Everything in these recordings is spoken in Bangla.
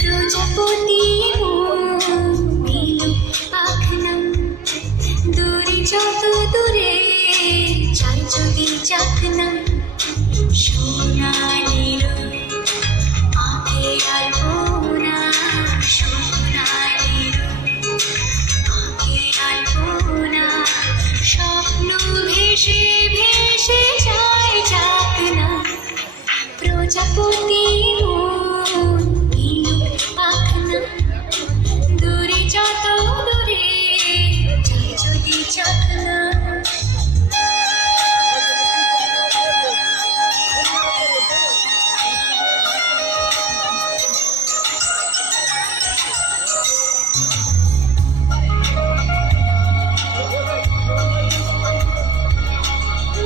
প্রজাপতি পাখনা দূরে যত দূরে চাই যদি চাকনা সোনালির আঁখে আর বোনা সোনালির আঁখে আর বোনা স্বপ্ন ভেসে ভেসে যায় চাকনা প্রজাপতি দূরে যত দূরে চাই যদি চাকনা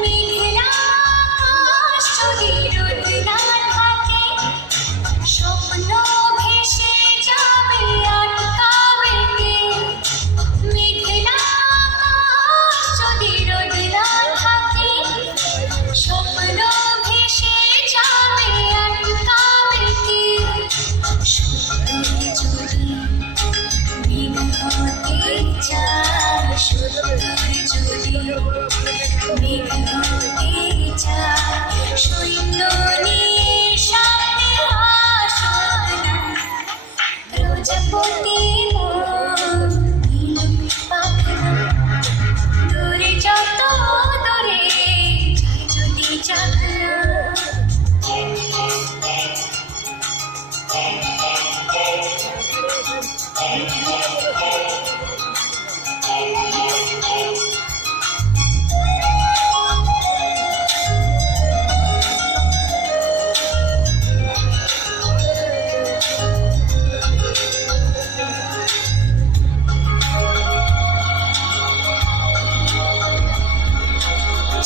মেঘলা আকাশ যদি রোদ না থাকে স্বপ্ন ভেসে যাবে আটকাবে কে মেঘলা আকাশ যদি রোদ না থাকে স্বপ্ন ভেসে যাবে আটকাবে কে সত্যি যদি মেঘ হতে চায় সত্যি যদি মেঘ হতে চায় সৈন্য নিয়ে সামনে আসুক না প্রজাপতি পাখনা দূরে যত দূরে চাই যদি চাকনা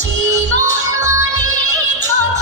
জীবন মানে কত